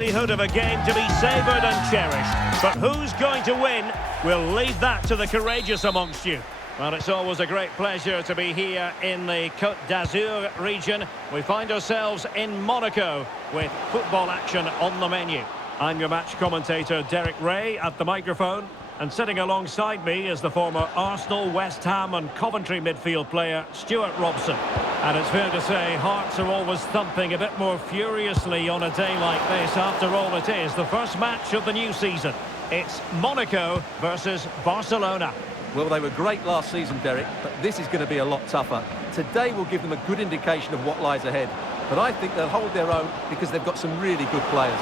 Likelihood of a game to be savoured and cherished, but who's going to win? We'll leave that to the courageous amongst you. Well, it's always a great pleasure to be here in the Côte d'Azur region. We find ourselves in Monaco with football action on the menu. I'm your match commentator Derek Ray at the microphone, and sitting alongside me is the former Arsenal, West Ham and Coventry midfield player Stuart Robson. And it's fair to say hearts are always thumping a bit more furiously on a day like this. After all, it is the first match of the new season. It's Monaco versus Barcelona. Well, they were great last season, Derek, but this is going to be a lot tougher. Today will give them a good indication of what lies ahead. But I think they'll hold their own because they've got some really good players.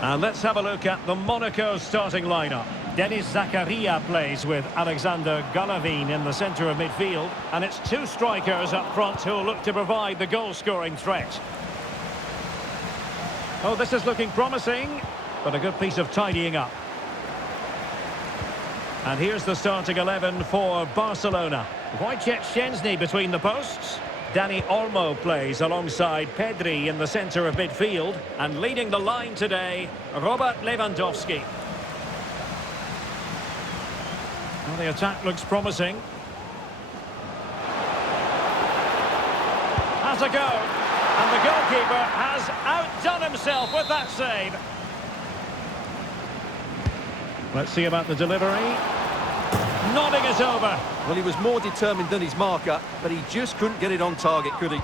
And let's have a look at the Monaco starting lineup. Denis Zakaria plays with Alexander Golovin in the centre of midfield. And it's two strikers up front who'll look to provide the goal-scoring threat. Oh, this is looking promising, but a good piece of tidying up. And here's the starting 11 for Barcelona. Wojciech Szczęsny between the posts. Dani Olmo plays alongside Pedri in the centre of midfield. And leading the line today, Robert Lewandowski. Well, the attack looks promising. Has a go. And the goalkeeper has outdone himself with that save. Let's see about the delivery. Nodding it over. Well, he was more determined than his marker, but he just couldn't get it on target, could he?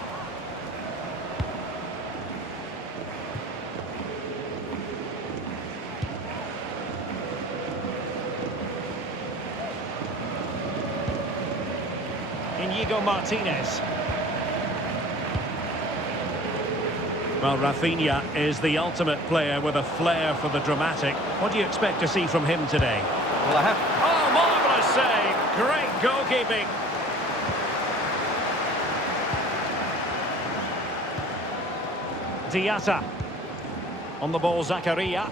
Inigo Martinez. Well, Rafinha is the ultimate player with a flair for the dramatic. What do you expect to see from him today? Well, Oh, marvellous save! Great goalkeeping. Diatta. On the ball, Zakaria.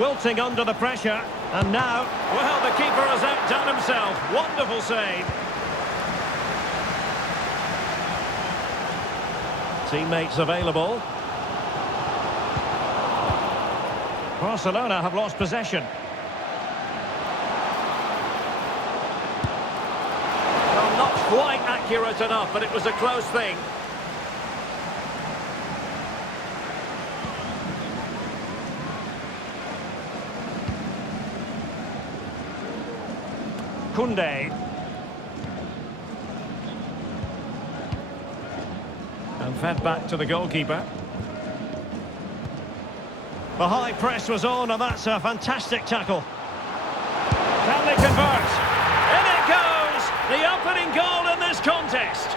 Wilting under the pressure. And now, well, the keeper has outdone himself. Wonderful save. Teammates available. Barcelona have lost possession. Well, not quite accurate enough, but it was a close thing. Koundé. And fed back to the goalkeeper. The high press was on, and that's a fantastic tackle. Can they convert? In it goes! The opening goal in this contest.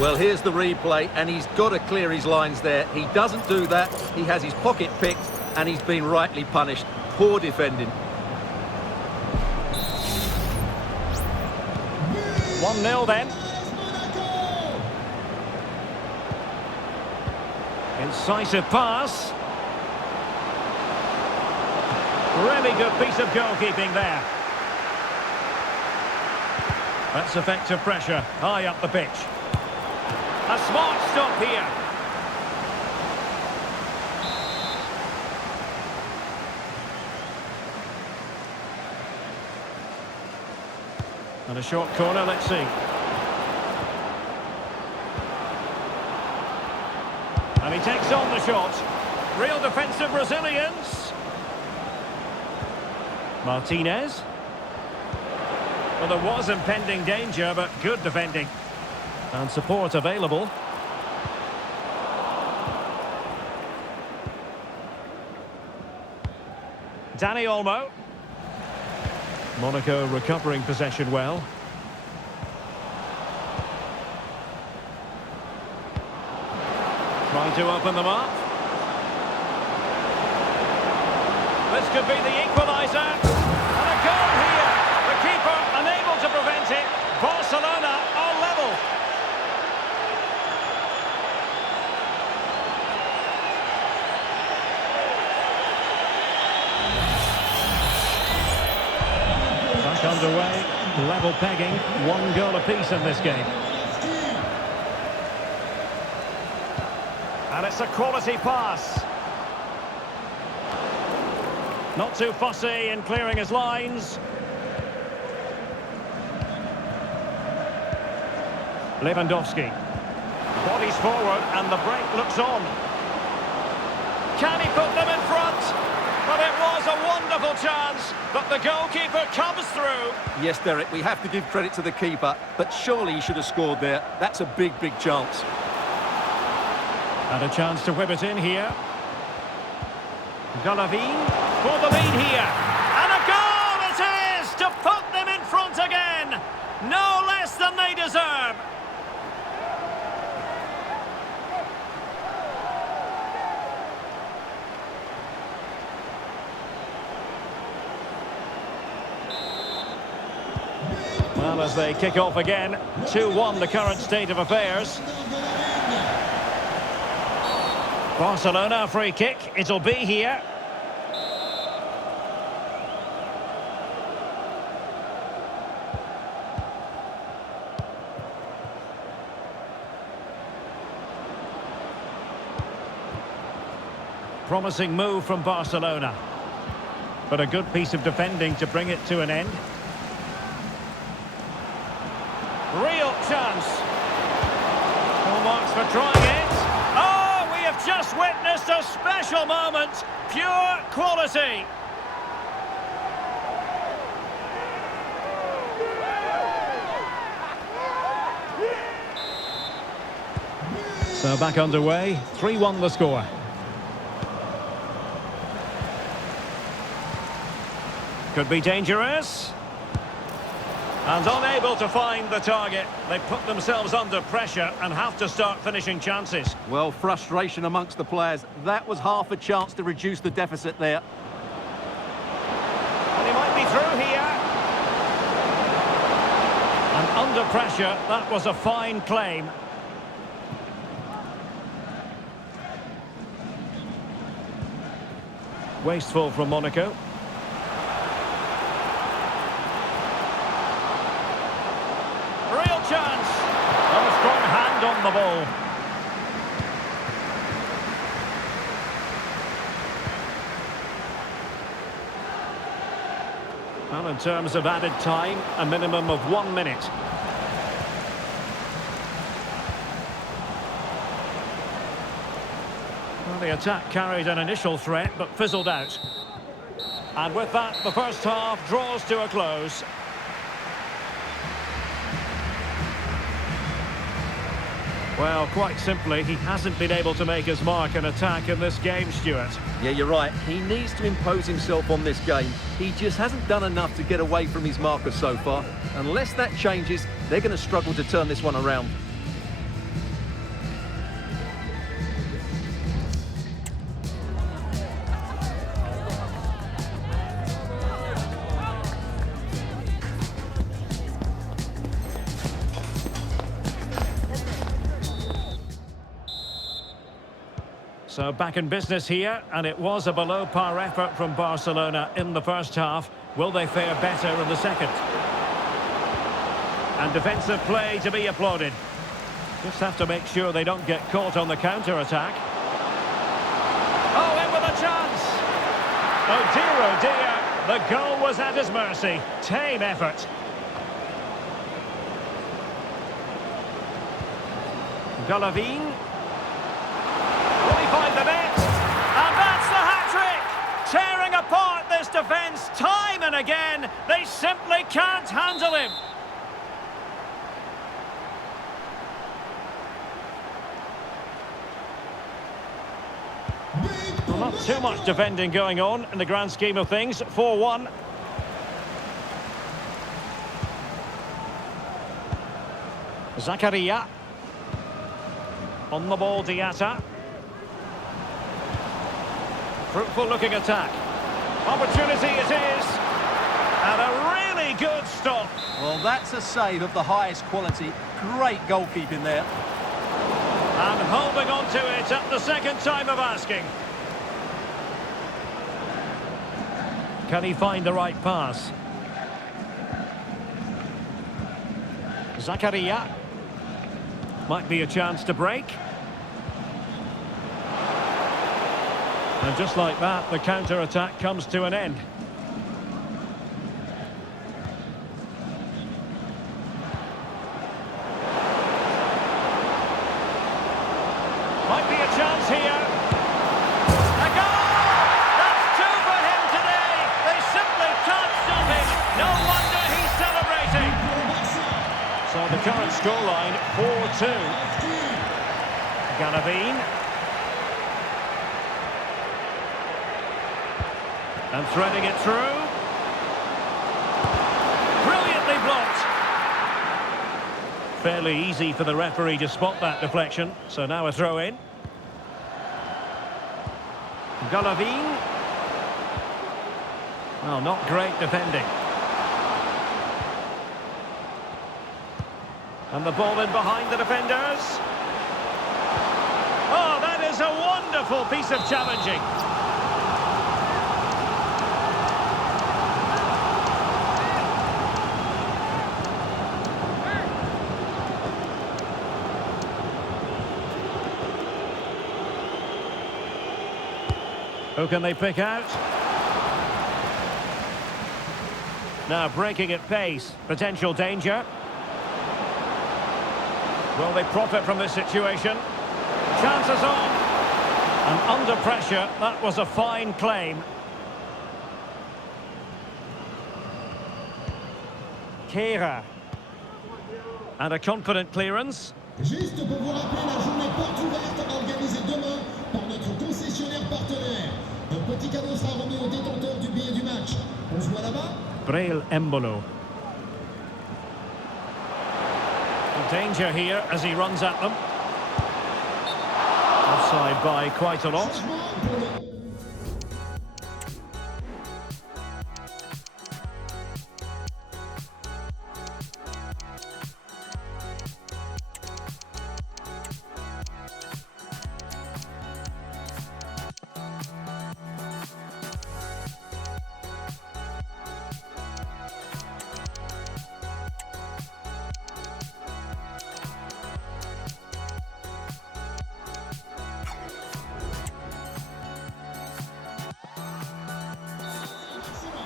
well, here's the replay, and he's got to clear his lines there. He doesn't do that. He has his pocket picked, and he's been rightly punished. Poor defending. 1-0 then. Incisive pass. Really good piece of goalkeeping there. That's effective pressure, high up the pitch. A smart stop here. And a short corner, let's see. And he takes on the shot. Real defensive resilience. Martinez. Well, there was impending danger, but good defending. And support available. Dani Olmo. Monaco recovering possession well. Trying to open them up. This could be the equaliser. And a goal here. The keeper unable to prevent it. Barcelona are level. Back underway, level pegging, 1 goal apiece in this game. And it's a quality pass. Not too fussy in clearing his lines. Lewandowski. Bodies forward and the break looks on. Can he put them in front? But it was a wonderful chance, but the goalkeeper comes through. Yes, Derek, we have to give credit to the keeper, but surely he should have scored there. That's a big, big chance. And a chance to whip it in here. Golovin for the lead here. And a goal it is to put them in front again. No less than they deserve. Well, as they kick off again, 2-1 the current state of affairs. Barcelona free kick, it'll be here. Promising move from Barcelona. But a good piece of defending to bring it to an end. Real chance. No marks for trying it. Oh, we have just witnessed a special moment. Pure quality. So back underway. 3-1 the score. Could be dangerous. And unable to find the target. They put themselves under pressure and have to start finishing chances. Well, frustration amongst the players. That was half a chance to reduce the deficit there. And he might be through here. And under pressure, that was a fine claim. Wasteful from Monaco. Chance. Oh, a strong hand on the ball. Well, in terms of added time, a minimum of 1 minute. Well, the attack carried an initial threat, but fizzled out. And with that, the first half draws to a close. Well, quite simply, he hasn't been able to make his mark and attack in this game, Stuart. Yeah, you're right. He needs to impose himself on this game. He just hasn't done enough to get away from his marker so far. Unless that changes, they're going to struggle to turn this one around. So back in business here, and it was a below-par effort from Barcelona in the first half. Will they fare better in the second? And defensive play to be applauded. Just have to make sure they don't get caught on the counter-attack. Oh, in with a chance! Oh dear, the goal was at his mercy. Tame effort. Golovin. Find the net, and that's the hat-trick! Tearing apart this defence time and again. They simply can't handle him. Well, not too much defending going on in the grand scheme of things. 4-1. Zakaria. On the ball, Diatta. Fruitful looking attack. Opportunity it is. And a really good stop. Well, that's a save of the highest quality. Great goalkeeping there. And holding on to it at the second time of asking. Can he find the right pass? Zakaria. Might be a chance to break. And just like that, the counter-attack comes to an end. Might be a chance here. A goal! That's two for him today. They simply can't stop him. No wonder he's celebrating. So the current scoreline, 4-2. Galavine. And threading it through. Brilliantly blocked. Fairly easy for the referee to spot that deflection. So now a throw in. Galavine. Well, not great defending. And the ball in behind the defenders. Oh, that is a wonderful piece of challenging. Who can they pick out? Now breaking at pace, potential danger. Will they profit from this situation? Chances on. And under pressure, that was a fine claim. Kehrer. And a confident clearance. Juste pour vous rappeler la journée porte ouverte organisée demain par notre concessionnaire partenaire. Un petit cadeau sera remis aux détenteurs du billet du match. On se voit là-bas? Breel Embolo. Danger here as he runs at them. Offside by quite a lot.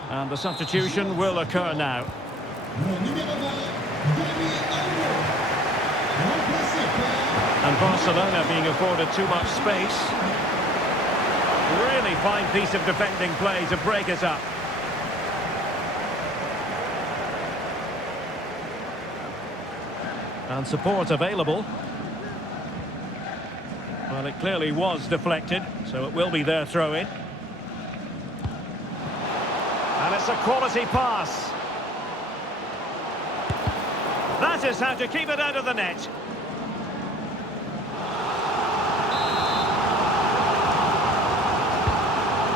And the substitution will occur now. And Barcelona being afforded too much space. Really fine piece of defending play to break it up. And support available. Well, it clearly was deflected, so it will be their throw-in. And it's a quality pass. That is how to keep it out of the net.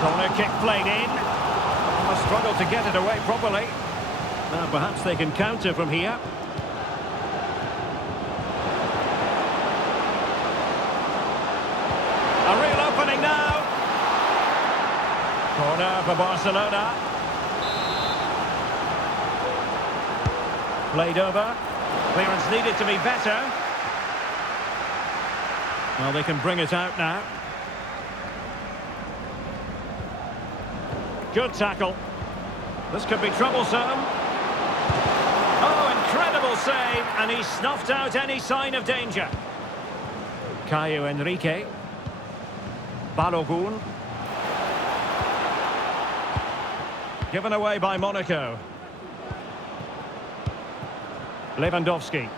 Corner kick played in. A struggle to get it away properly. Now perhaps they can counter from here. A real opening now. Corner for Barcelona. Played over. Clearance needed to be better. Well, they can bring it out now. Good tackle. This could be troublesome. Oh, incredible save, and he snuffed out any sign of danger. Caio Henrique. Balogun. Given away by Monaco. Lewandowski.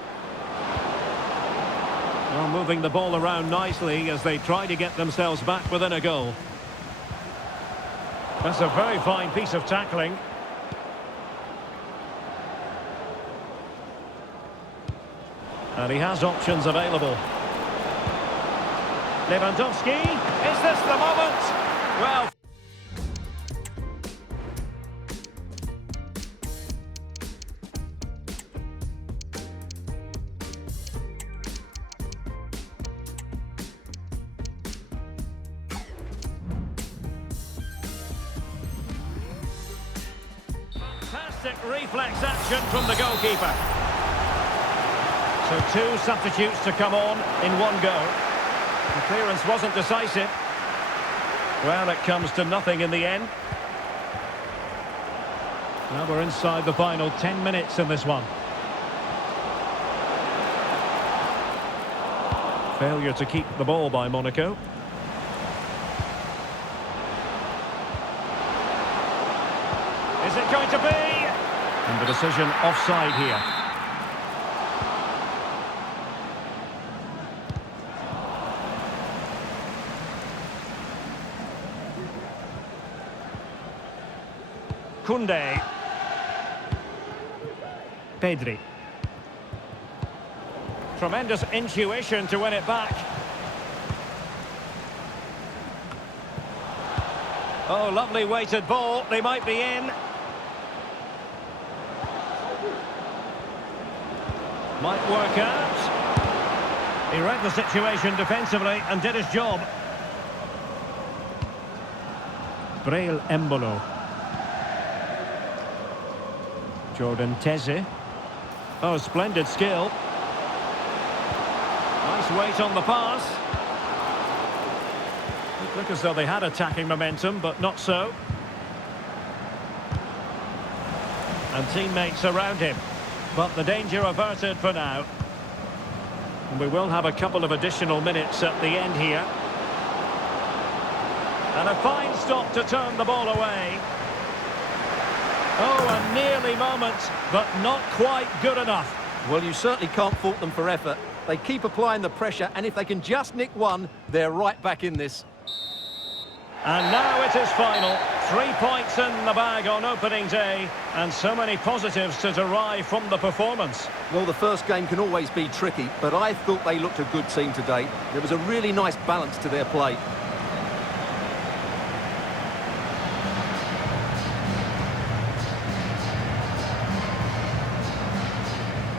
Well, moving the ball around nicely as they try to get themselves back within a goal. That's a very fine piece of tackling. And he has options available. Lewandowski, is this the moment? Well... Fantastic reflex action from the goalkeeper. So two substitutes to come on in one go. The clearance wasn't decisive. Well, it comes to nothing in the end. Now we're inside the final 10 minutes in this one. Failure to keep the ball by Monaco. Is it going to be? And the decision offside here. Koundé. Pedri. Tremendous intuition to win it back. Oh, lovely weighted ball. They might be in. Might work out. He read the situation defensively and did his job. Braille Embolo. Jordan Teze. Oh, splendid skill. Nice weight on the pass. It looked as though they had attacking momentum, but not so. And teammates around him. But the danger averted for now. And we will have a couple of additional minutes at the end here. And a fine stop to turn the ball away. Oh, a nearly moment, but not quite good enough. Well, you certainly can't fault them for effort. They keep applying the pressure, and if they can just nick one, they're right back in this. And now it is final. 3 points in the bag on opening day, and so many positives to derive from the performance. Well, the first game can always be tricky, but I thought they looked a good team today. There was a really nice balance to their play.